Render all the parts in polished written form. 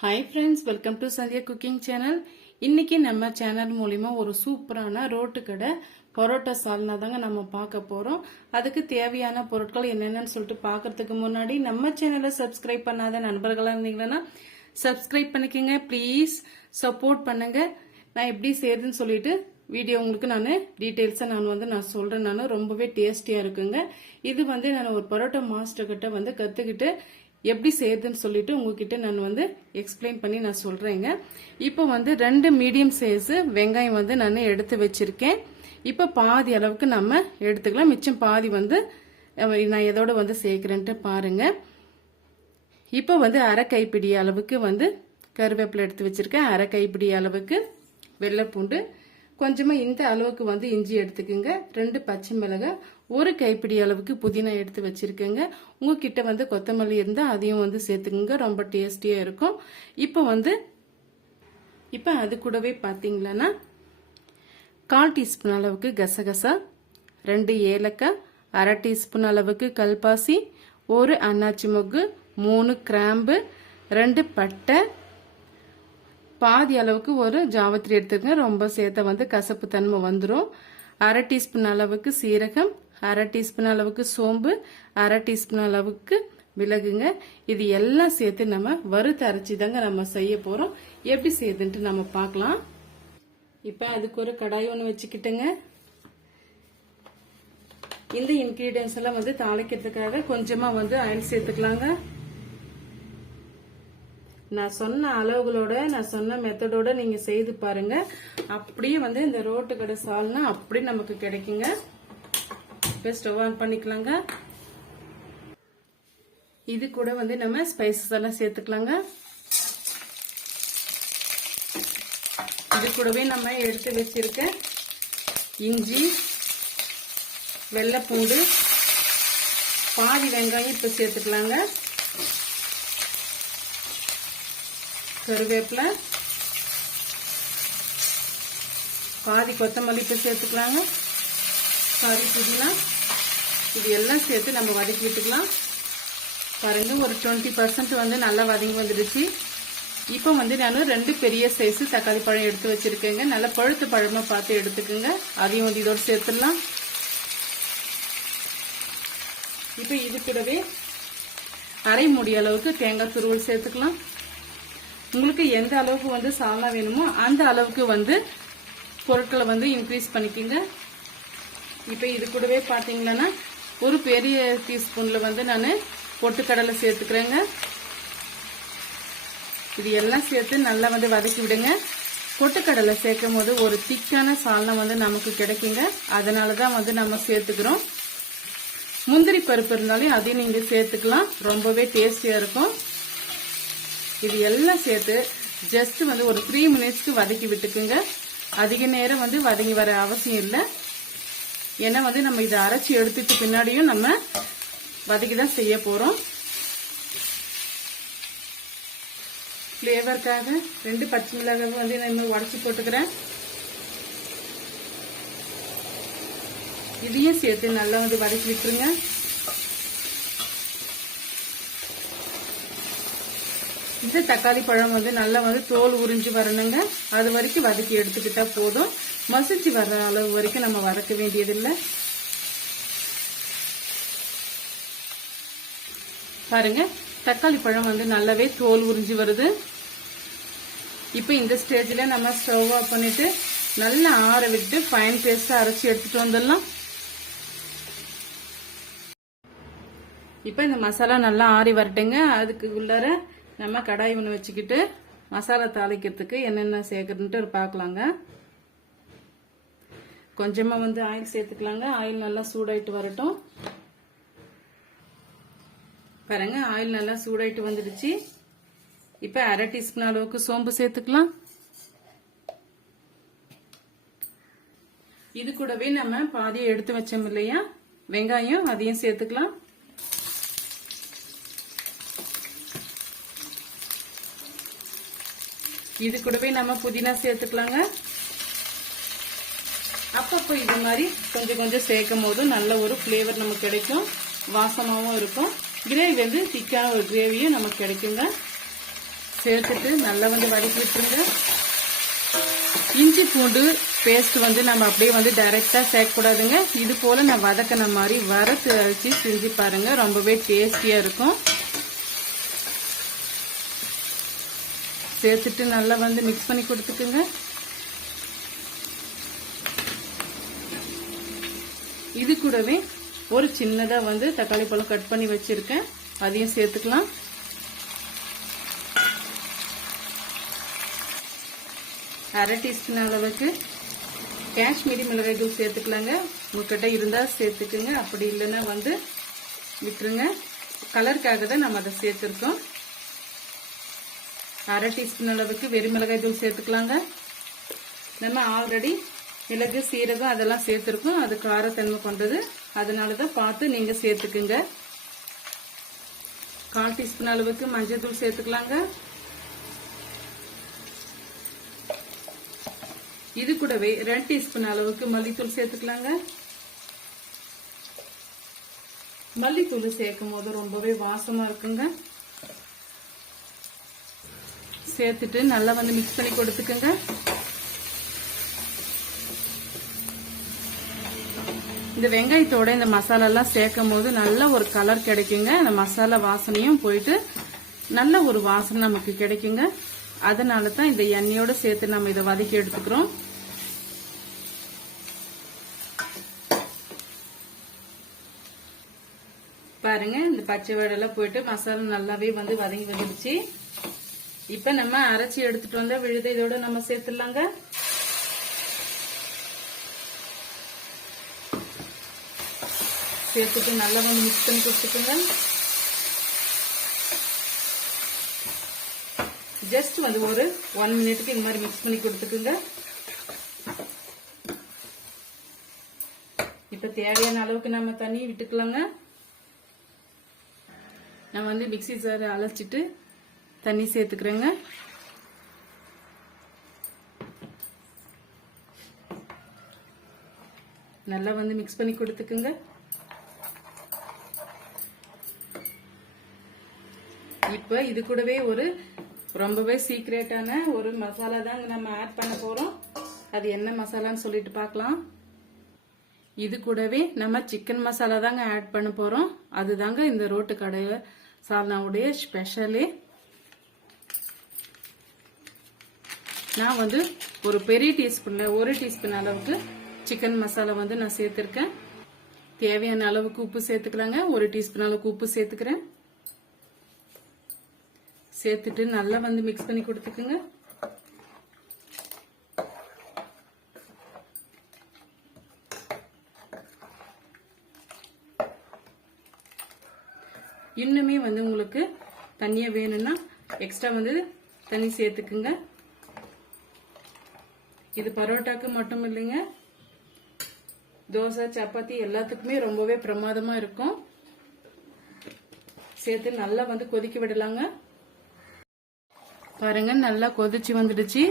Hi friends, welcome to Sandhya cooking channel. இன்னைக்கு நம்ம channel மூலிமா ஒரு சூப்பரான ரோட்டு கடை பரோட்டா சால்னா தாங்க நம்ம பார்க்க போறோம். அதுக்கு தேவையான பொருட்கள் என்னென்னு சொல்லிட்டு பார்க்கறதுக்கு முன்னாடி நம்ம சேனலை சப்ஸ்கிரைப் பண்ணாத நண்பர்களா இருந்தீங்கன்னா சப்ஸ்கிரைப் பண்ணிக்கோங்க. ப்ளீஸ் சப்போர்ட் பண்ணுங்க. நான் எப்படி செய்யறதுன்னு சொல்லிட்டு வீடியோ உங்களுக்கு நான் டீட்டெயில்ஸாக நான் சொல்றேன். நான் ரொம்பவே டேஸ்டியா இருக்குங்க. இது நான் ஒரு பரோட்டா மாஸ்டர் கிட்ட கத்துக்கிட்டு எப்படி செய்யறதுன்னு சொல்லிட்டு உங்ககிட்ட நான் எக்ஸ்பிளைன் பண்ணி நான் சொல்றேங்க. இப்போ 2 மீடியம் சைஸ் வெங்காயம் நான் எடுத்து வச்சிருக்கேன். இப்போ பாதி அளவுக்கு நம்ம எடுத்துக்கலாம். மிச்சம் பாதி நான் எதோட சேர்க்கிறேன்ட்டு பாருங்க. இப்போ அரை கைப்பிடி அளவுக்கு கருவேப்பிலை எடுத்து வச்சிருக்கேன். அரை கைப்பிடி அளவுக்கு வெள்ளைப்பூண்டு, கொஞ்சமா இந்த அளவுக்கு இஞ்சி எடுத்துக்கோங்க. 2 பச்சை மிளகாய், ஒரு கைப்பிடி அளவுக்கு புதினா எடுத்து வச்சிருக்கேங்க. உங்ககிட்ட கொத்தமல்லி இருந்தா அதையும் சேர்த்துக்குங்க. ரொம்ப டேஸ்டியா இருக்கும். இப்போ அது கூடவே பாத்தீங்களா 1/4 டீஸ்பூன் அளவுக்கு கசகசா, 2 ஏலக்காய், அரை டீஸ்பூன் அளவுக்கு கல்பாசி, ஒரு அன்னாச்சி மொக்கு, 3 கிராம்பு, 2 பட்டை, பாதி அளவுக்கு ஒரு ஜாவத்திரி எடுத்துக்கங்க. ரொம்ப சேர்த்த கசப்பு தன்மை வந்துடும். அரை டீஸ்பூன் அளவுக்கு சீரகம், அரை டீஸ்பூன் அளவுக்கு சோம்பு, அரை டீஸ்பூன் அளவுக்கு மிளகுங்க. இது எல்லாம் சேர்த்து நம்ம வறுத்து அரைச்சி தாங்க நம்ம செய்ய போறோம். எப்படி செய்யுதுன்ட்டு நம்ம பார்க்கலாம். இப்ப அதுக்கு ஒரு கடாய் ஒன்று வச்சுக்கிட்டுங்க. இந்த இன்கிரீடியன்ஸ் எல்லாம் தாளிக்கிறதுக்காக கொஞ்சமா ஆயில் சேர்த்துக்கலாங்க. நான் சொன்ன அளவுகளோட, நான் சொன்ன மெத்தடோட நீங்க செய்து பாருங்க. அப்படியே இந்த ரோட்டு கடை சால்னா அப்படி நமக்கு கிடைக்குங்க. இப்போ ஸ்டவ் ஆன் பண்ணிக்கலாங்க. இது கூட நம்ம ஸ்பைசஸ் எல்லாம் சேர்த்துக்கலாங்க. இது கூடவே நம்ம எடுத்து வச்சிருக்க இஞ்சி, வெள்ளைப்பூண்டு, பாதி வெங்காயம் இப்ப சேர்த்துக்கலாங்க. கருவேப்பிலை, பாதி கொத்தமல்லி இப்ப சேர்த்துக்கலாங்க. பாதி புதினா, இது எல்லாம் சேர்த்து நம்ம வதக்கி விட்டுக்கலாம். பாருங்க, ஒரு 20% நல்லா வதங்கி வந்துடுச்சு. இப்போ நான் 2 பெரிய சைஸ் தக்காளி பழம் எடுத்து வச்சிருக்கேங்க. நல்ல பழுத்து பழமா பார்த்து எடுத்துக்கோங்க. அதையும் இதோட சேர்த்துடலாம். இப்போ இது கூடவே அரை மூடி அளவுக்கு தேங்காய் துருவல் சேர்த்துக்கலாம். உங்களுக்கு எந்த அளவுக்கு சால்னா வேணுமோ அந்த அளவுக்கு பொருட்களை இன்க்ரீஸ் பண்ணிக்கோங்க. இப்போ இது கூடவே பாத்தீங்கன்னா ஒரு பெரிய டீஸ்பூன்ல நான் பொட்டுக்கடலை சேர்த்துக்கிறேங்க. இது எல்லாம் சேர்த்து நல்லா வதக்கி விடுங்க. பொட்டுக்கடலை சேர்க்கும் போது ஒரு திக்கான சால்னா நமக்கு கிடைக்குங்க. அதனாலதான் நம்ம சேர்த்துக்கிறோம். முந்திரி பருப்பு இருந்தாலும் அதையும் நீங்க சேர்த்துக்கலாம். ரொம்பவே டேஸ்டியா இருக்கும். இது எல்லாம் சேர்த்து ஜஸ்ட் ஒரு 3 மினிட்ஸ்க்கு வதக்கி விட்டுக்குங்க. அதிக நேரம் வதங்கி வர அவசியம் இல்லை. ஏன்னா நம்ம இதை அரைச்சி எடுத்துட்டு பின்னாடியும் நம்ம வதக்கி தான் செய்ய போறோம். ஃபிளேவருக்காக 2 பச்சை மிளகாய் நம்ம உடச்சி போட்டுக்கிறேன். இதையும் சேர்த்து நல்லா வதக்கி விட்டுருங்க. இந்த தக்காளி பழம் நல்லா தோல் உறிஞ்சு வரணுங்க. அது வரைக்கும் வதக்கி எடுத்துக்கிட்டா போதும். மசிச்சு வர்ற அளவு வரைக்கும் நம்ம வதக்க வேண்டியதில்லை. பாருங்க, தக்காளி பழம் நல்லாவே தோல் உறிஞ்சு வருது. இப்போ இந்த ஸ்டேஜ்ல நம்ம ஸ்டவ் ஆஃப் பண்ணிட்டு நல்லா ஆற விட்டு ஃபைன் பேஸ்டா அரைச்சி எடுத்துட்டு வந்துடலாம். இப்போ இந்த மசாலா நல்லா ஆறி வரட்டுங்க. அதுக்கு உள்ளார நம்ம கடாய் ஒன்று வச்சுக்கிட்டு மசாலா தாளிக்கிறதுக்கு என்னென்ன சேர்க்கறதுன்ட்டு பார்க்கலாங்க. கொஞ்சமா ஆயில் சேர்த்துக்கலாங்க. ஆயில் நல்லா சூடாயிட்டு வரட்டும். பாருங்க, ஆயில் நல்லா சூடாயிட்டு வந்துடுச்சு. இப்ப அரை டீஸ்பூன் அளவுக்கு சோம்பு சேர்த்துக்கலாம். இது கூடவே நம்ம பாதியை எடுத்து வச்சோம் இல்லையா வெங்காயம், அதையும் சேர்த்துக்கலாம். இது கூடவே நம்ம புதினா சேர்த்துக்கலாங்க. அப்பப்போ இது மாதிரி கொஞ்சம் கொஞ்சம் சேர்க்கும் போது நல்ல ஒரு ஃபிளேவர் நமக்கு கிடைக்கும். வாசமாவும் இருக்கும். கிரேவி திக்கான ஒரு கிரேவியும் நமக்கு கிடைக்குங்க. சேர்த்துட்டு நல்லா வந்து வதக்கி விட்டுருங்க. இஞ்சி பூண்டு பேஸ்ட் வந்து நம்ம அப்படியே வந்து டைரக்டா சேர்க்கக்கூடாதுங்க. இது போல நான் வதக்கின மாதிரி வறுத்து அரைச்சி செஞ்சு பாருங்க, ரொம்பவே டேஸ்டியா இருக்கும். சேர்த்துட்டு நல்லா வந்து மிக்ஸ் பண்ணி கொடுத்துக்குங்க. இது கூடவே ஒரு சின்னதா வந்து தக்காளி பழம் கட் பண்ணி வச்சிருக்கேன், அதையும் சேர்த்துக்கலாம். அரை டீஸ்பூன் அளவுக்கு காஷ்மீரி மிளகாய் தூள் சேர்த்துக்கலாங்க. உங்ககிட்ட இருந்தா சேர்த்துக்குங்க, அப்படி இல்லைன்னா வந்து விட்டுருங்க. கலருக்காக தான் நம்ம அதை சேர்த்துருக்கோம். அரை டீஸ்பூன் அளவுக்கு வெறும் மிளகாய் தூள் சேர்த்துக்கலாங்க. நம்ம ஆல்ரெடி மிளகு சீரகம் அதெல்லாம் சேர்த்துருக்கோம், அது காரத்தன்மை கொண்டது, அதனாலதான் பார்த்து நீங்க சேர்த்துக்குங்க. 1/4 டீஸ்பூன் அளவுக்கு மஞ்சள் தூள் சேர்த்துக்கலாங்க. இது கூடவே 2 டீஸ்பூன் அளவுக்கு மல்லித்தூள் சேர்த்துக்கலாங்க. மல்லித்தூள் சேர்க்கும் போது ரொம்பவே வாசமா இருக்குங்க. சேர்த்துட்டு நல்லா வந்து மிக்ஸ் பண்ணி கொடுத்துக்குங்க. இந்த வெங்காயத்தோட இந்த மசாலா எல்லாம் சேர்க்கும் போது நல்ல ஒரு கலர் கிடைக்குங்க. இந்த மசாலா வாசனையும் போயிட்டு நல்ல ஒரு வாசனை நமக்கு கிடைக்குங்க. அதனால தான் இந்த எண்ணெயோட சேர்த்து நம்ம இதை வதக்கி எடுத்துக்கிறோம். பாருங்க, இந்த பச்சை வடை போயிட்டு மசாலா நல்லாவே வந்து வதங்கி வந்துடுச்சு. இப்ப நம்ம அரைச்சி எடுத்துட்டு வந்த விழுதை இதோட நம்ம சேர்த்துடலாங்க. சேர்த்துட்டு நல்லா வந்து மிக்ஸ் பண்ணி கொடுத்துக்கோங்க. ஜஸ்ட் வந்து ஒரு 1 மினிட்டுக்கு இந்த மாதிரி மிக்ஸ் பண்ணி கொடுத்துக்குங்க. இப்ப தேவையான அளவுக்கு நம்ம தண்ணி விட்டுக்கலாங்க. நான் வந்து மிக்ஸி ஜார் அரைச்சிட்டு தண்ணி சேர்த்துக்கிறேங்க. நல்லா வந்து மிக்ஸ் பண்ணி கொடுத்துக்குங்க. இப்ப இது கூடவே ஒரு ரொம்பவே சீக்ரெட்டான ஒரு மசாலா தாங்க நம்ம ஆட் பண்ண போறோம். அது என்ன மசாலான்னு சொல்லிட்டு பார்க்கலாம். இது கூடவே நம்ம சிக்கன் மசாலா தாங்க ஆட் பண்ண போறோம். அதுதாங்க இந்த ரோட்டு கடையில சால்னாவுடைய ஸ்பெஷலே. நான் வந்து ஒரு பெரிய டீஸ்பூன்ல 1 டீஸ்பூன் அளவுக்கு சிக்கன் மசாலா வந்து நான் சேர்த்திருக்கேன். தேவையான அளவுக்கு உப்பு சேர்த்துக்கலாங்க. 1 டீஸ்பூன் அளவுக்கு உப்பு சேர்த்துக்கிறேன். சேர்த்துட்டு நல்லா வந்து மிக்ஸ் பண்ணி கொடுத்துக்குங்க. இன்னுமே வந்து உங்களுக்கு தண்ணியா வேணும்னா எக்ஸ்ட்ரா வந்து தண்ணி சேர்த்துக்குங்க. இது பரோட்டாக்கு மட்டும் இல்லைங்க, தோசை சப்பாத்தி எல்லாத்துக்குமே ரொம்பவே பிரமாதமா இருக்கும். சேர்த்து நல்லா வந்து கொதிக்க விடலாங்க. பாருங்க, நல்லா கொதிச்சு வந்துடுச்சு.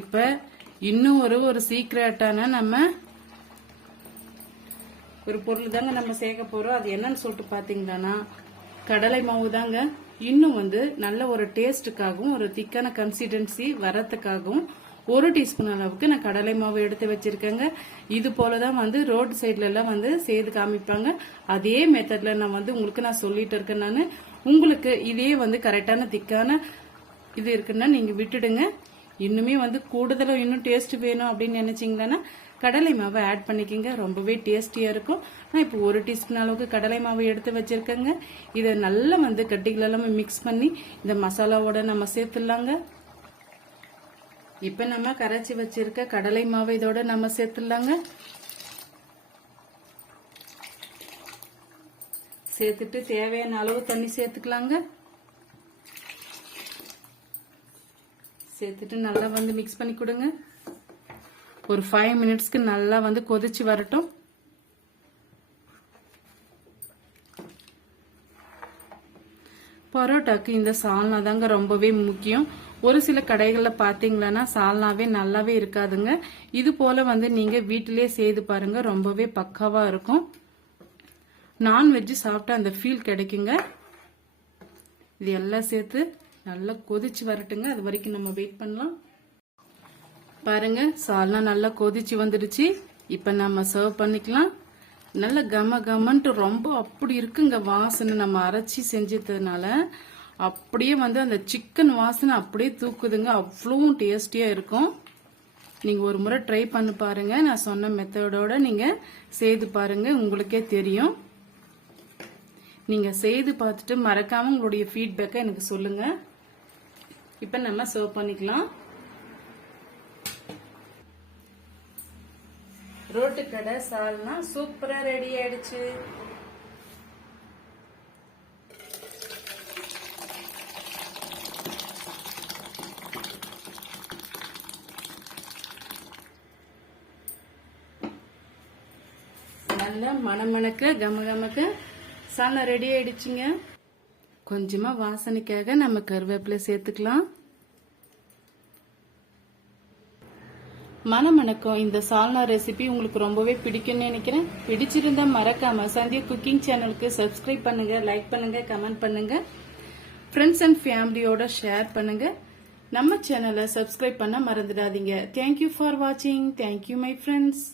இப்ப இன்னும் ஒரு சீக்ரெட்டான நம்ம ஒரு பொருள் தாங்க நம்ம சேர்க்க போறோம். அது என்னன்னு சொல்லிட்டு பாத்தீங்கன்னா கடலை மாவு தாங்க. இன்னும் வந்து நல்ல ஒரு டேஸ்டுக்காகவும் ஒரு திக்கான கன்சிஸ்டன்சி வரத்துக்காகவும் 1 டீஸ்பூன் அளவுக்கு நான் கடலை மாவு எடுத்து வச்சிருக்கேங்க. இது போலதான் வந்து ரோடு சைட்ல எல்லாம் வந்து செய்து காமிப்பாங்க. அதே மெத்தட்ல நான் வந்து உங்களுக்கு நான் சொல்லிட்டு இருக்கேன். நான் உங்களுக்கு இதே வந்து கரெக்டான திக்கான இது இருக்குன்னா நீங்க விட்டுடுங்க. இன்னுமே வந்து கூடுதலா இன்னும் டேஸ்ட் வேணும் அப்படின்னு நினைச்சீங்கன்னா கடலை மாவை ஆட் பண்ணிக்கோங்க. ரொம்பவே டேஸ்டியா இருக்கும். நான் இப்போ 1 டீஸ்பூன் அளவுக்கு கடலை மாவு எடுத்து வச்சிருக்கேங்க. இதை நல்லா வந்து கட்டிகள் எல்லாமே மிக்ஸ் பண்ணி இந்த மசாலாவோட நம்ம சேர்த்துடலாங்க. இப்ப நம்ம கரைச்சி வச்சிருக்க கடலை மாவை இதோட நம்ம சேர்த்துடலாங்க. சேர்த்துட்டு தேவையான அளவு தண்ணி சேர்த்துக்கலாங்க. சேர்த்துட்டு நல்லா வந்து மிக்ஸ் பண்ணி கொடுங்க. ஒரு 5 மினிட்ஸ்க்கு நல்லா வந்து கொதிச்சு வரட்டும். பரோட்டாக்கு இந்த சால்னா தாங்க ரொம்பவே முக்கியம். ஒரு சில கடைகள்ல பாத்தீங்கன்னா சால்னாவே நல்லாவே இருக்காதுங்க. இது போல வந்து நீங்க வீட்டிலேயே செய்து பாருங்க, ரொம்பவே பக்காவா இருக்கும். நான்வெஜ் சாப்பிட்டா அந்த ஃபீல் கிடைக்குங்க. இது எல்லாம் சேர்த்து நல்லா கொதிச்சு வரட்டுங்க. அது வரைக்கும் நம்ம வெயிட் பண்ணலாம். பாருங்க சால்னா நல்லா கொதிச்சு வந்துடுச்சு. இப்ப நம்ம சர்வ் பண்ணிக்கலாம். நல்ல கம கமன்ட்டு ரொம்ப அப்படி இருக்குங்க வாசனை. நம்ம அரைச்சி செஞ்சதுனால அப்படியே வந்து அந்த சிக்கன் வாசனை அப்படியே தூக்குதுங்க. அவ்வளவும் டேஸ்டியா இருக்கும். நீங்க ஒரு முறை ட்ரை பண்ணி பாருங்க. நான் சொன்ன மெத்தடோட நீங்க செய்து பாருங்க, உங்களுக்கே தெரியும். நீங்க செய்து பார்த்துட்டு மறக்காம உங்களுடைய ஃபீட்பேக்கை எனக்கு சொல்லுங்க. இப்ப நம்ம சர்வ் பண்ணிக்கலாம். ரோட்டு கடை சால்னா சூப்பரா ரெடி ஆயிடுச்சு. நல்லா மணமணக்க கமகமக்க சால்னா ரெடி ஆயிடுச்சுங்க. கொஞ்சமா வாசனைக்காக நம்ம கருவேப்பிலை சேர்த்துக்கலாம். மணமணக்கம் இந்த சால்னா ரெசிபி உங்களுக்கு ரொம்பவே பிடிக்கும்னு நினைக்கிறேன். பிடிச்சிருந்தா மறக்காம சந்தியா குக்கிங் சேனலுக்கு சப்ஸ்கிரைப் பண்ணுங்க, லைக் பண்ணுங்க, கமெண்ட் பண்ணுங்க, ஃப்ரெண்ட்ஸ் அண்ட் ஃபேமிலியோட ஷேர் பண்ணுங்க. நம்ம சேனலை சப்ஸ்கிரைப் பண்ண மறந்துடாதீங்க. தேங்க்யூ ஃபார் வாட்சிங். Thank you my friends.